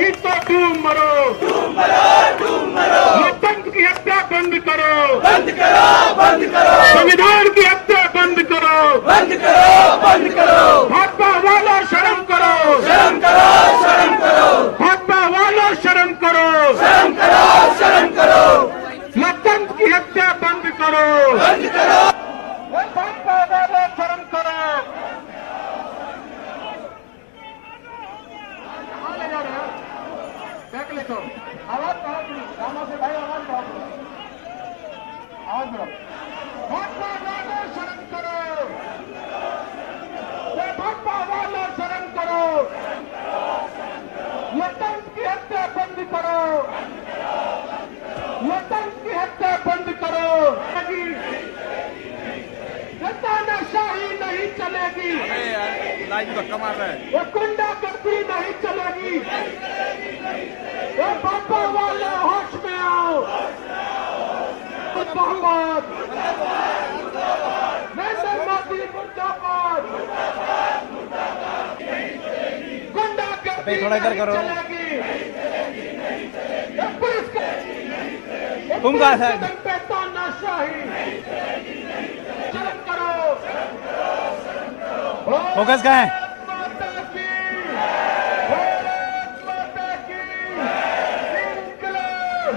नहीं तो डूब मरो, डूब मरो, डूब मरो। लोकतंत्र की हत्या बंद करो, बंद करो, बंद करो। संविधान की हत्या बंद करो, बंद करो, बंद करो। भाजपा वालों शर्म करो, शर्म करो, शर्म करो। भाजपा वालों शर्म करो, शर्म करो, शर्म करो। लोकतंत्र की हत्या बंद करो, बंद करो। भाजपा वालों शर्म करो। देख ले तो आवाज कहाँ की रामा से भाई आवाज कहाँ की आवाज करो। भाजपा वालों शर्म करो, भाजपा वालों शर्म करो, लोकतंत्र की हत्या बंद करो, लोकतंत्र की हत्या बंद करो। तानाशाही नहीं चलेगी, लाइन धक्का मार रहा है। वो गुंडागर्दी नहीं चलेगी। वो बाबा वाले होश में आओ, मुर्दाबाद, नरेंद्र मोदी मुर्दाबाद, गुंडागर्दी थोड़ा इधर करो। चलेगी। पुलिस तुम कहाँ से? पे तानाशाही शर्म करो। फोकस कहाँ है? माता की, भारत माता की, इंकलाब।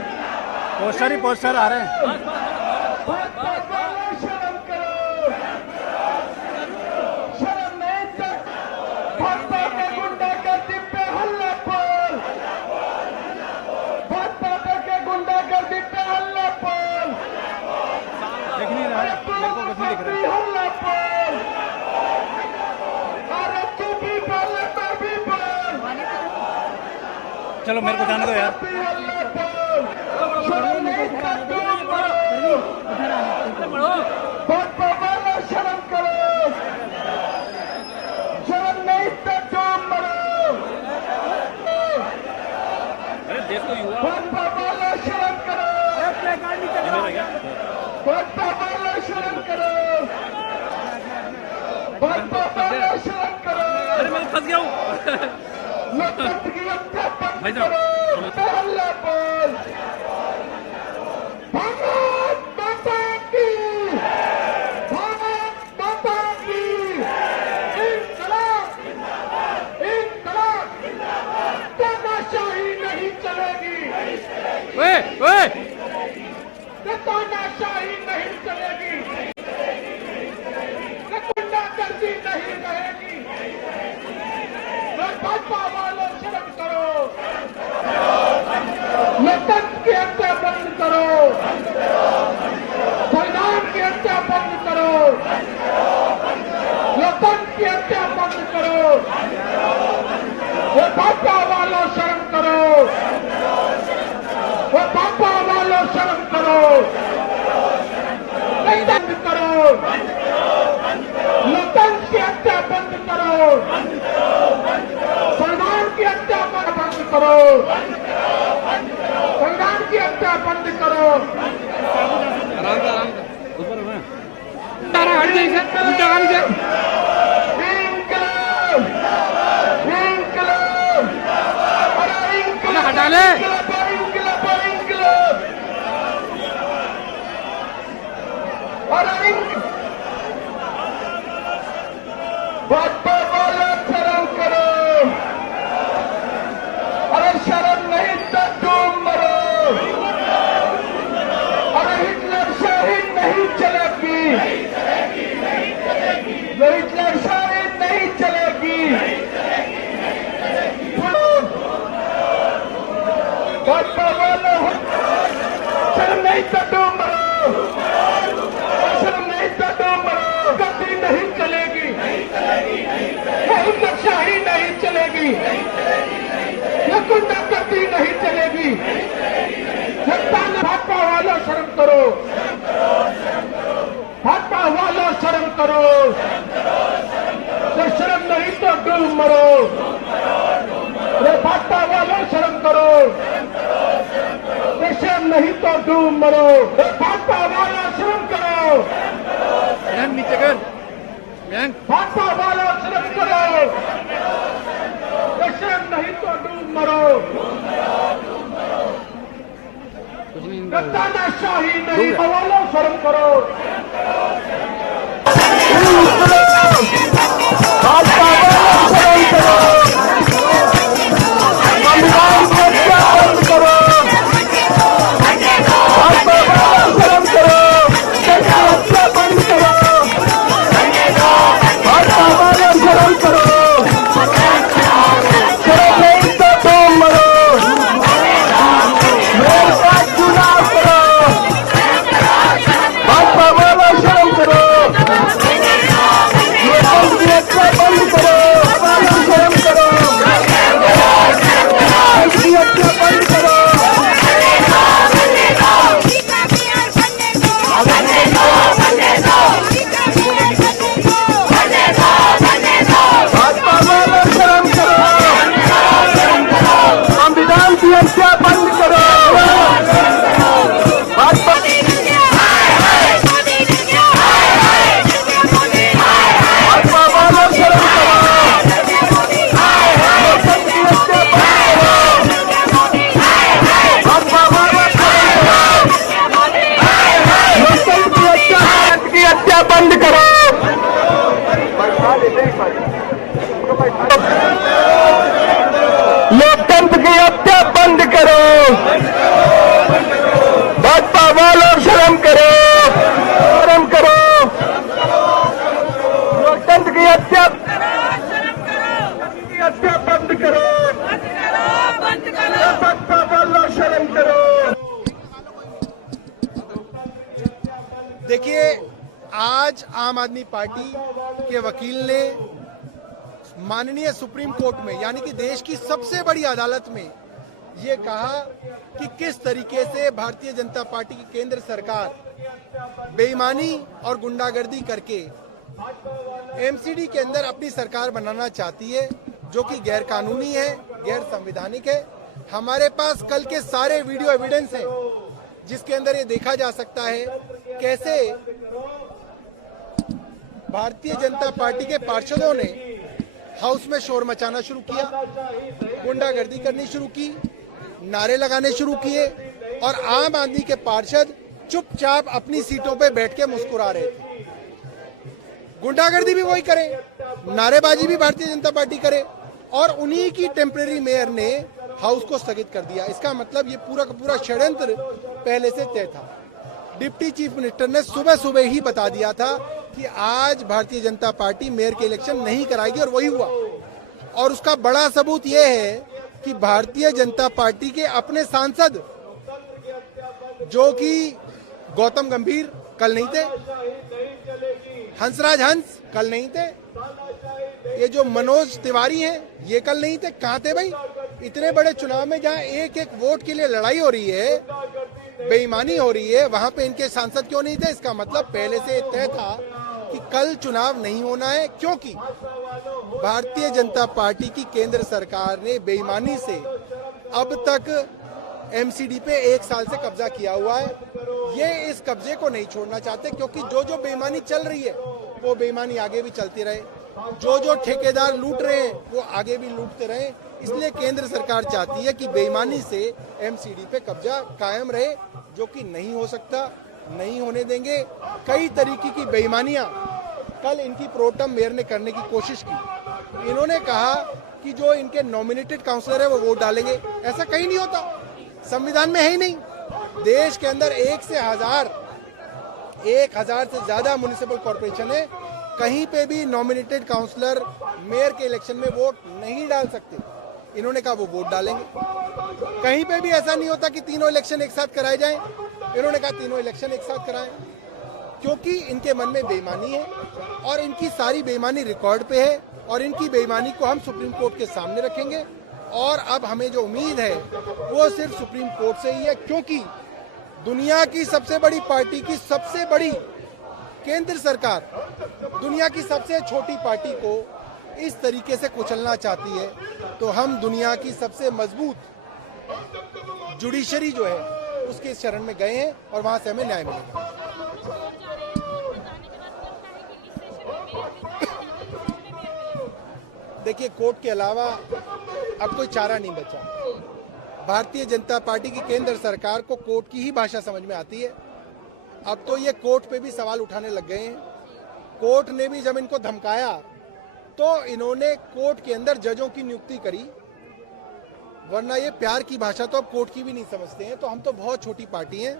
पोस्टर ही पोस्टर आ रहे हैं। भाजपा वालों शर्म करो, शर्म नहीं तक भाजपा के गुंडागर्दी पे हल्ला बोल, भाजपा के गुंडागर्दी पे हल्ला बोल, दिख नहीं रहा है, मेरे को कुछ नहीं दिख रहा है। हल्ला बोल। अरे तू भी बोल, मैं भी बोल। चलो मेरे को जाने दो यार। हल्ला बोल, शर्म नहीं तक डूब मरो। भाजपा वालों शर्म करो, शर्म नहीं तो डूब मरो। अरे देखो युवा भाजपा वालों शर्म करो, भाजपा वालों शर्म करो, भाजपा वालों शर्म करो। अरे मैं फंस गया हूँ। लोकतंत्र की हत्या बंद भाई साहब। करो, हल्ला बोल। भारत माता की, भारत माता की, इंकलाब, इंकलाब, तानाशाही नहीं चलेगी, ओए ओए तानाशाही नहीं चलेगी, गुंडागर्दी नहीं रहेगी। भाजपा वालों शर्म करो, लोकतंत्र की हत्या बंद करो, संविधान की हत्या बंद करो, लोकतंत्र की हत्या बंद करो। वो भाजपा वालों शर्म करो, वो भाजपा वालों शर्म करो, बंद करो, लोकतंत्र की हत्या बंद करो, संविधान की हत्या बंद करो, संविधान की हत्या बंद करो। आराम से आराम से ऊपर हो तारा हट जाइए सर, उल्टा गाड़ी से। इंकलाब, इंकलाब, अरे इंकलाब, हटा ले। इंकलाब, इंकलाब, इंकलाब, अरे भाजपा वालों शर्म करो, अरे शर्म नहीं तो डूब मरो। अरे हिटलर शाही नहीं चलेगी, हिटलर शाही नहीं चलेगी। भाजपा वालों शर्म नहीं तो डूब मरो, शर्म नहीं तो डूब मरो। गद्दी नहीं चलेगी, हिटलर शाही नहीं चलेगी, ये गुंडागर्दी नहीं चलेगी। भाजपा वालों शर्म करो, भाजपा वालों शर्म करो, शर्म नहीं तो डूब मरो। रे भाजपा वालों शर्म करो, शर्म नहीं तो डूब मरो। भाजपा वालों शर्म करो, नीचे कर। भाजपा वालों शर्म करो, शर्म नहीं तो डूब मरो। कुछ नहीं तानाशाही नहीं, हवालो शर्म करो। भाजपा वालों शर्म करो, संविधान को क्या बंद करो, भाजपा वालों शर्म करो, क्या बंद करो, भाजपा वालों शर्म करो, शर्म नहीं तो तुम मरो, मेरे साथ चुनाव करो, भाजपा वालों शर्म करो, लोकतंत्र बंद करो, शर्म करो, बंद करो। भाजपा वालों शर्म करो, संविधान की हत्या बंद करो, भाजपा भाजपा वालों शर्म करो, लोकतंत्र की हत्या बंद करो, भाजपा वालों लोकतंत्र की हत्या बंद करो। लोकतंत्र की हत्या बंद करो, भाजपा वालों शर्म करो, शर्म करो, लोकतंत्र की हत्या बंद करो, भाजपा वालों शर्म करो। देखिए, आज आम आदमी पार्टी के वकील ने माननीय सुप्रीम कोर्ट में, यानी कि देश की सबसे बड़ी अदालत में, ये कहा कि किस तरीके से भारतीय जनता पार्टी की केंद्र सरकार बेईमानी और गुंडागर्दी करके एमसीडी के अंदर अपनी सरकार बनाना चाहती है, जो कि गैर कानूनी है, गैर संवैधानिक है। हमारे पास कल के सारे वीडियो एविडेंस हैं, जिसके अंदर ये देखा जा सकता है कैसे भारतीय जनता पार्टी के पार्षदों ने हाउस में शोर मचाना शुरू किया, गुंडागर्दी करनी शुरू की, नारे लगाने शुरू किए, और आम आदमी के पार्षद चुपचाप अपनी सीटों पे बैठ के मुस्कुरा रहे थे। गुंडागर्दी भी वही करे, नारेबाजी भी भारतीय जनता पार्टी करे, और उन्हीं की टेम्परेरी मेयर ने हाउस को स्थगित कर दिया। इसका मतलब ये पूरा का पूरा षड्यंत्र पहले से तय था। डिप्टी चीफ मिनिस्टर ने सुबह सुबह ही बता दिया था कि आज भारतीय जनता पार्टी मेयर के इलेक्शन नहीं कराएगी, और वही हुआ। और उसका बड़ा सबूत यह है कि भारतीय जनता पार्टी के अपने सांसद, जो कि गौतम गंभीर कल नहीं थे, हंसराज हंस कल नहीं थे, ये जो मनोज तिवारी हैं ये कल नहीं थे। कहाँ थे भाई? इतने बड़े चुनाव में जहाँ एक एक वोट के लिए लड़ाई हो रही है, बेईमानी हो रही है, वहां पे इनके सांसद क्यों नहीं थे? इसका मतलब पहले से तय था कि कल चुनाव नहीं होना है, क्योंकि भारतीय जनता पार्टी की केंद्र सरकार ने बेईमानी से अब तक एमसीडी पे 1 साल से कब्जा किया हुआ है। ये इस कब्जे को नहीं छोड़ना चाहते, क्योंकि जो जो बेईमानी चल रही है वो बेईमानी आगे भी चलती रहे, जो जो ठेकेदार लूट रहे हैं वो आगे भी लूटते रहे। इसलिए केंद्र सरकार चाहती है कि बेईमानी से एमसीडी पे कब्जा कायम रहे, जो कि नहीं हो सकता, नहीं होने देंगे। कई तरीके की बेईमानियां कल इनकी प्रोटम मेयर ने करने की कोशिश की। इन्होंने कहा कि जो इनके नॉमिनेटेड काउंसलर है वो वोट डालेंगे। ऐसा कहीं नहीं होता, संविधान में है ही नहीं। देश के अंदर 1 से 1000 से ज्यादा म्युनिसिपल कॉर्पोरेशन है, कहीं पे भी नॉमिनेटेड काउंसलर मेयर के इलेक्शन में वोट नहीं डाल सकते। इन्होंने कहा वो वोट डालेंगे। कहीं पे भी ऐसा नहीं होता कि तीनों इलेक्शन एक साथ कराए जाएं। इन्होंने कहा तीनों इलेक्शन एक साथ कराएं, क्योंकि इनके मन में बेईमानी है और इनकी सारी बेईमानी रिकॉर्ड पे है, और इनकी बेईमानी को हम सुप्रीम कोर्ट के सामने रखेंगे। और अब हमें जो उम्मीद है वो सिर्फ सुप्रीम कोर्ट से ही है, क्योंकि दुनिया की सबसे बड़ी पार्टी की सबसे बड़ी केंद्र सरकार दुनिया की सबसे छोटी पार्टी को इस तरीके से कुचलना चाहती है। तो हम दुनिया की सबसे मजबूत जुडिशरी जो है उसके शरण में गए हैं, और वहां से हमें न्याय मिलेगा। देखिए, कोर्ट के अलावा अब कोई चारा नहीं बचा। भारतीय जनता पार्टी की केंद्र सरकार को कोर्ट की ही भाषा समझ में आती है। अब तो ये कोर्ट पे भी सवाल उठाने लग गए हैं। कोर्ट ने भी जब इनको धमकाया तो इन्होंने कोर्ट के अंदर जजों की नियुक्ति करी, वरना ये प्यार की भाषा तो अब कोर्ट की भी नहीं समझते हैं। तो हम तो बहुत छोटी पार्टी हैं,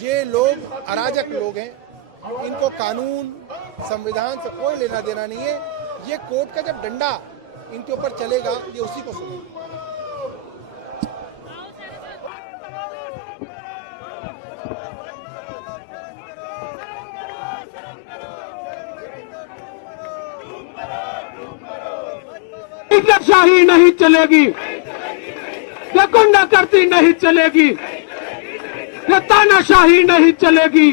ये लोग अराजक लोग हैं, इनको कानून संविधान से कोई लेना देना नहीं है। ये कोर्ट का जब डंडा इनके ऊपर चलेगा, ये उसी को सुनेगा। हिटलरशाही नहीं चलेगी, ये गुंडागर्दी नहीं चलेगी, ये तानाशाही नहीं चलेगी,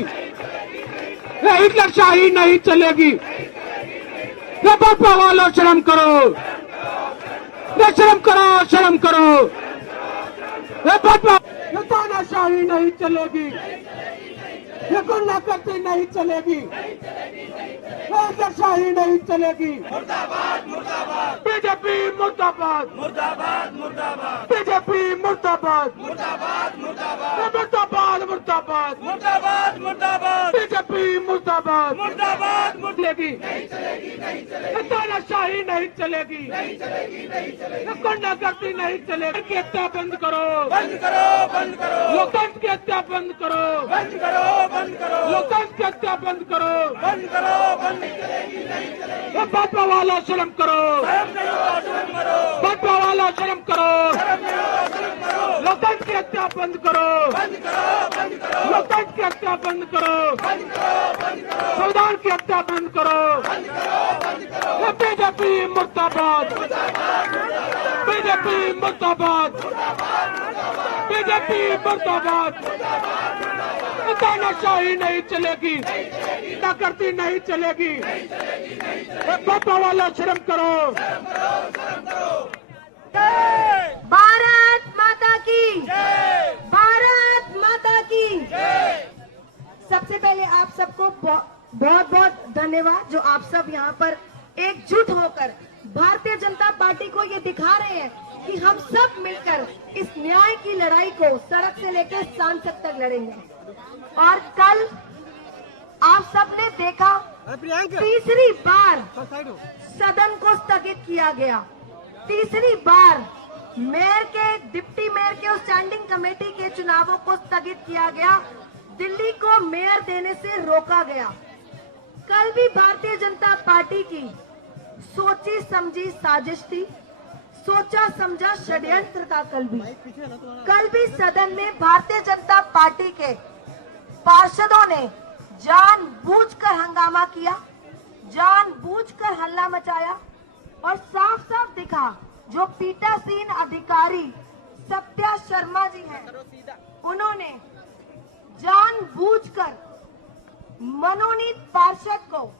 ये हिटलरशाही नहीं चलेगी। ये भाजपा वालों शर्म करो, ये शर्म करो, शर्म करो। ये भाजपा, ये तानाशाही नहीं चलेगी, ये गुंडागर्दी नहीं चलेगी, ये हिटलरशाही नहीं चलेगी। मुर्दाबाद मुर्दाबाद बीजेपी मुर्दाबाद, मुर्दाबाद मुर्दाबाद बीजेपी मुर्दाबाद, मुर्दाबाद मुर्दाबाद मुर्दाबाद मुर्दाबाद, मुर्दाबाद मुर्दाबाद बीजेपी मुर्दाबाद, मुर्दाबाद चलेगी, ये तानाशाही नहीं चलेगी, ये गुंडागर्दी नहीं चलेगी। की हत्या बंद करो, बंद करो बंद करो लोकतंत्र की हत्या बंद करो, बंद करो बंद करो लोकतंत्र की हत्या बंद करो। बंद करो बंद ये भाजपा वाला शर्म करो, शर्म करो भाजपा वाला शर्म करो, शर्म करो लोकतंत्र की हत्या बंद करो, बंद करो लोकतंत्र की हत्या बंद करो, संविधान की हत्या बंद करो। ये बीजेपी मुर्दाबाद, बीजेपी मुर्दाबाद, बीजेपी मुर्दाबाद। ये तानाशाही नहीं चलेगी, गुंडागर्दी नहीं चलेगी। ये भाजपा वाला शर्म करो। भारत माता की, भारत माता की। सबसे पहले आप सबको बहुत बहुत धन्यवाद, जो आप सब यहाँ पर एकजुट होकर भारतीय जनता पार्टी को ये दिखा रहे हैं कि हम सब मिलकर इस न्याय की लड़ाई को सड़क से लेकर सांसद तक लड़ेंगे। और कल आप सबने देखा, तीसरी बार सदन को स्थगित किया गया, तीसरी बार मेयर के, डिप्टी मेयर के और स्टैंडिंग कमेटी के चुनावों को स्थगित किया गया, दिल्ली को मेयर देने से रोका गया। कल भी भारतीय जनता पार्टी की सोची समझी साजिश थी, सोचा समझा षड्यंत्र था। कल भी सदन में भारतीय जनता पार्टी के पार्षदों ने जानबूझकर हंगामा किया, जानबूझकर हल्ला मचाया और साफ साफ दिखा, जो पीठासीन अधिकारी सत्या शर्मा जी हैं, उन्होंने जानबूझकर मनोनीत पार्षद को,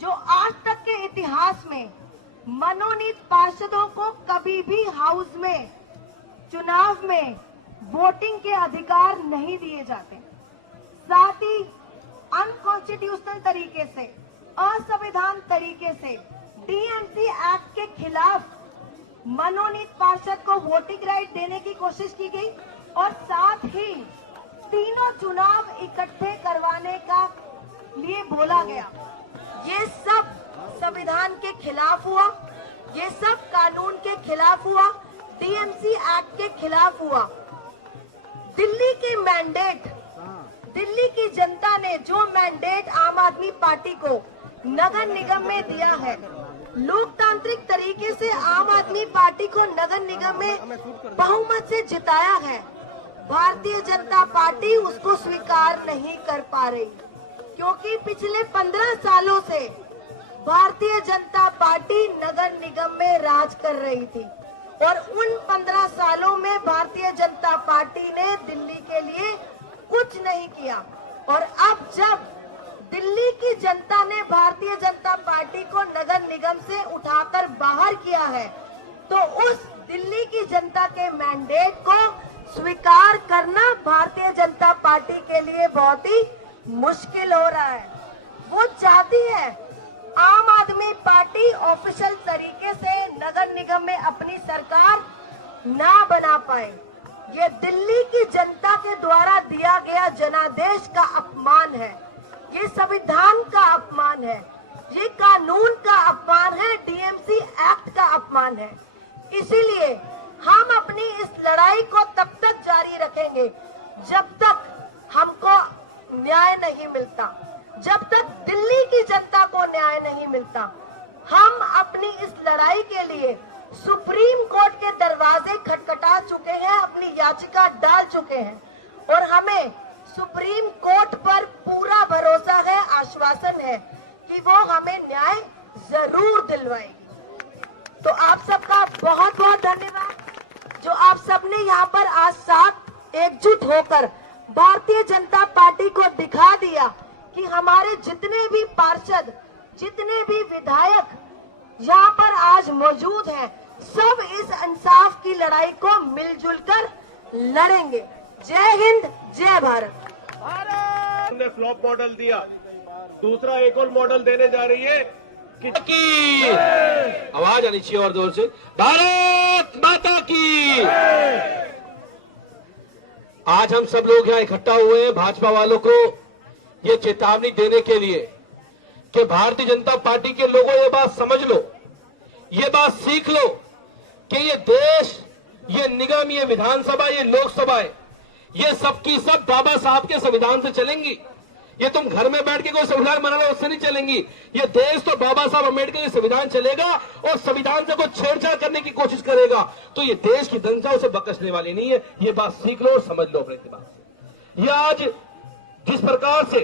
जो आज तक के इतिहास में मनोनीत पार्षदों को कभी भी हाउस में, चुनाव में वोटिंग के अधिकार नहीं दिए जाते, साथ ही अनकॉन्स्टिट्यूशनल तरीके से, असंविधान तरीके से डीएमसी एक्ट के खिलाफ मनोनीत पार्षद को वोटिंग राइट देने की कोशिश की गई और साथ ही तीनों चुनाव इकट्ठे करवाने का लिए बोला गया। ये सब संविधान के खिलाफ हुआ, ये सब कानून के खिलाफ हुआ, डीएमसी एक्ट के खिलाफ हुआ। दिल्ली की मैंडेट, दिल्ली की जनता ने जो मैंडेट आम आदमी पार्टी को नगर निगम में दिया है, लोकतांत्रिक तरीके से आम आदमी पार्टी को नगर निगम में बहुमत से जिताया है, भारतीय जनता पार्टी उसको स्वीकार नहीं कर पा रही, क्योंकि पिछले 15 सालों से भारतीय जनता पार्टी नगर निगम में राज कर रही थी और उन 15 सालों में भारतीय जनता पार्टी ने दिल्ली के लिए कुछ नहीं किया। और अब जब दिल्ली की जनता ने भारतीय जनता पार्टी को नगर निगम से उठाकर बाहर किया है, तो उस दिल्ली की जनता के मैंडेट को स्वीकार करना भारतीय जनता पार्टी के लिए बहुत ही मुश्किल हो रहा है। वो चाहती है आम आदमी पार्टी ऑफिशियल तरीके से नगर निगम में अपनी सरकार ना बना पाए, ये दिल्ली की जनता के द्वारा दिया गया जनादेश का अपमान है, ये संविधान का अपमान है, ये कानून का अपमान है, डीएमसी एक्ट का अपमान है। इसीलिए हम अपनी इस लड़ाई को तब तक जारी रखेंगे जब तक हमको न्याय नहीं मिलता, जब तक दिल्ली की जनता को न्याय नहीं मिलता। हम अपनी इस लड़ाई के लिए सुप्रीम कोर्ट के दरवाजे खटखटा चुके हैं, अपनी याचिका डाल चुके हैं और हमें सुप्रीम कोर्ट पर पूरा भरोसा है, आश्वासन है कि वो हमें न्याय जरूर दिलवाएगी। तो आप सबका बहुत बहुत धन्यवाद जो आप सबने यहाँ पर आज साथ एकजुट होकर भारतीय जनता पार्टी को दिखा दिया कि हमारे जितने भी पार्षद, जितने भी विधायक यहाँ पर आज मौजूद हैं, सब इस इंसाफ की लड़ाई को मिलजुल कर लड़ेंगे। जय हिंद, जय भारत। ने फ्लॉप मॉडल दिया, दूसरा एक और मॉडल देने जा रही है की आवाज आनी चाहिए और जोर से, भारत माता की। आज हम सब लोग यहाँ इकट्ठा हुए हैं भाजपा वालों को ये चेतावनी देने के लिए कि भारतीय जनता पार्टी के लोगों ये बात समझ लो, ये बात सीख लो कि ये देश, ये निगम, ये विधानसभा, ये लोकसभा, ये सब की सब बाबा साहब के संविधान से चलेंगी। ये तुम घर में बैठ के कोई संविधान बना लो उससे नहीं चलेंगी। ये देश तो बाबा साहब अम्बेडकर के संविधान चलेगा और संविधान से कोई छेड़छाड़ करने की कोशिश करेगा तो ये देश की जनता उसे बख्शने वाली नहीं है। ये बात सीख लो और समझ लो अपने दिमाग से। ये आज जिस प्रकार से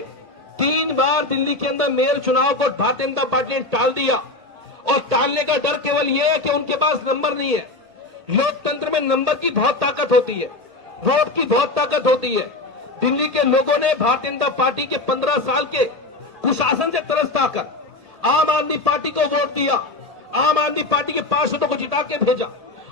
3 बार दिल्ली के अंदर मेयर चुनाव को भारतीय जनता पार्टी ने टाल दिया और टालने का डर केवल यह है कि उनके पास नंबर नहीं है। लोकतंत्र में नंबर की बहुत ताकत होती है, वोट की बहुत ताकत होती है। दिल्ली के लोगों ने भारतीय जनता पार्टी के 15 साल के कुशासन से तरस खाकर आम आदमी पार्टी को वोट दिया, आम आदमी पार्टी के पार्षदों को जिता के भेजा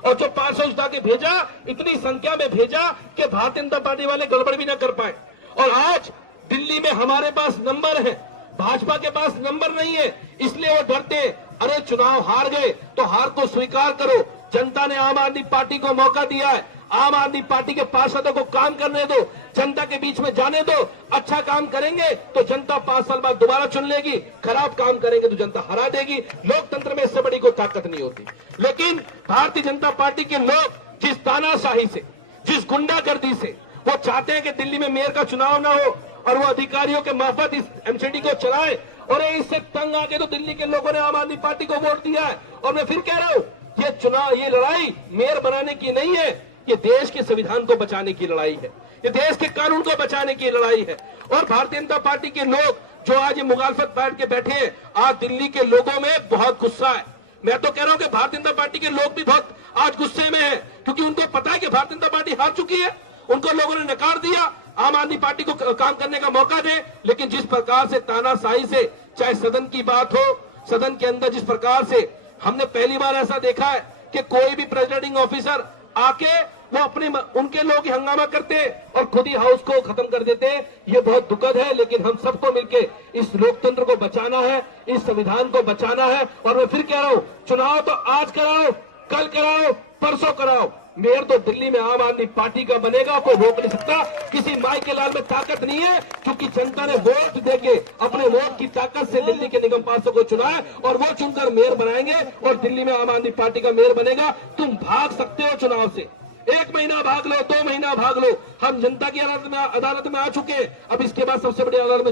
और जो पार्षद जिता के भेजा इतनी संख्या में भेजा कि भारतीय जनता पार्टी वाले गड़बड़ भी न कर पाए। और आज दिल्ली में हमारे पास नंबर है, भाजपा के पास नंबर नहीं है, इसलिए वो डरते हैं। अरे चुनाव हार गए तो हार को स्वीकार करो। जनता ने आम आदमी पार्टी को मौका दिया है, आम आदमी पार्टी के पार्षदों को काम करने दो, जनता के बीच में जाने दो। अच्छा काम करेंगे तो जनता 5 साल बाद दोबारा चुन लेगी, खराब काम करेंगे तो जनता हरा देगी। लोकतंत्र में इससे बड़ी कोई ताकत नहीं होती। लेकिन भारतीय जनता पार्टी के लोग जिस तानाशाही से, जिस गुंडागर्दी से वो चाहते हैं कि दिल्ली में मेयर का चुनाव ना हो और वो अधिकारियों के मार्फत इस एमसीडी को चलाए, और इससे तंग आके तो दिल्ली के लोगों ने आम आदमी पार्टी को वोट दिया है। और मैं फिर कह रहा हूं, ये चुनाव, ये लड़ाई मेयर बनाने की नहीं है, ये देश के संविधान को बचाने की लड़ाई है, ये देश के कानून को बचाने की लड़ाई है। और भारतीय जनता पार्टी के लोग जो आज ये मुखालफत बैठ के बैठे हैं, आज दिल्ली के लोगों में बहुत गुस्सा है। मैं तो कह रहा हूं कि भारतीय जनता पार्टी के लोग भी बहुत आज गुस्से में हैं, क्योंकि उनको पता है कि भारतीय जनता पार्टी हार चुकी है। उनको लोगों ने नकार दिया, आम आदमी पार्टी को काम करने का मौका दे। लेकिन जिस प्रकार से तानाशाही से, चाहे सदन की बात हो, सदन के अंदर जिस प्रकार से हमने पहली बार ऐसा देखा है कि कोई भी प्रेसिडिंग ऑफिसर आके वो अपने उनके लोग ही हंगामा करते हैं और खुद ही हाउस को खत्म कर देते हैं। ये बहुत दुखद है, लेकिन हम सबको मिलके इस लोकतंत्र को बचाना है, इस संविधान को बचाना है। और मैं फिर कह रहा हूं, चुनाव तो आज कराओ, कल कराओ, परसों कराओ, मेयर तो दिल्ली में आम आदमी पार्टी का बनेगा, कोई रोक नहीं सकता। किसी माई के लाल में ताकत नहीं है, क्योंकि जनता ने वोट देके अपने वोट की ताकत से दिल्ली के निगम पार्षद को चुना है और वो चुनकर मेयर बनाएंगे और दिल्ली में आम आदमी पार्टी का मेयर बनेगा। तुम भाग सकते हो चुनाव से, 1 महीना भाग लो, 2 महीना भाग लो। हम जनता की अदालत में आ चुके हैं, अब इसके बाद सबसे बड़ी अदालत में